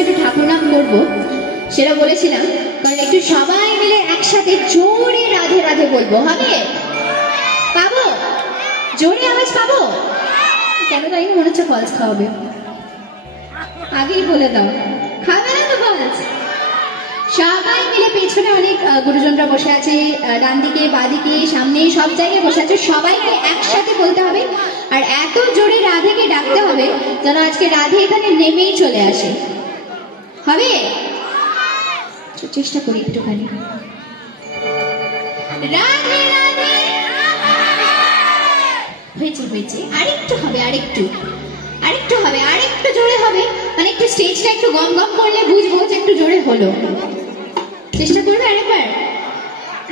সময় একটু ঠাকুর নাম করবো সেটা বলেছিলাম, কারণ একটু সবাই মিলে একসাথে জোরে রাধে রাধে বলবো, হবে? পাবো? জোরে আওয়াজ পাবো? কেন তাই না মনে হচ্ছে ফলস খাওয়াবে, আগেই বলে দাও খাবে না তো ফলস। সবাই মিলে পেছনে অনেক গুরুজনরা বসে আছে, ডান দিকে বাদিকে সামনে সব জায়গায় বসে আছে, সবাইকে একসাথে বলতে হবে আর এত জোরে রাধেকে ডাকতে হবে যেন আজকে রাধে এখানে নেমেই চলে আসে, হবে? চেষ্টা করি একটুখানি। রাধে রাধে, হয়েছে হয়েছে, আরেকটু হবে, আরেকটু আরেকটু হবে, আরেকটু জোরে হবে, মানে একটু স্টেজটা একটু গম গম করলে বুঝবো যে একটু জোরে হলো। চেষ্টা করবে আরেকবার?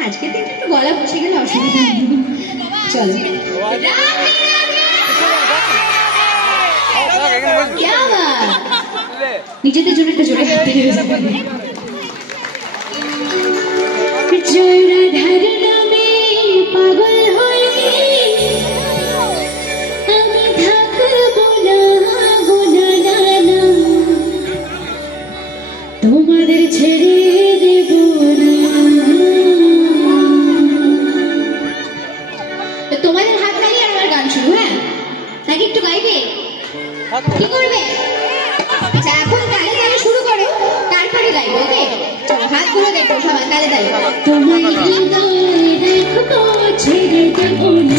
আজকে তো একটু গলা বসে গেলে অসুবিধা নেই, চলো। নিজেদের জন্য একটা জোরে হাতে জয় রাধার নামে পাগল হয়ে আমি থাকবো না গোনা না, তোমাদের ছেড়ে দেব না। তোমাদের হাত তালি আর আমার গান শুরু, হ্যাঁ নাকি একটু গাইবে? কি করবে? আচ্ছা এখন তালে তালে শুরু করো, তারপরে গাইবে, ওকে? চলো হাতগুলো দেখো সবাই, তালে তালে। তোমায় হৃদয়ে দেখবো, ছেড়ে দেব না।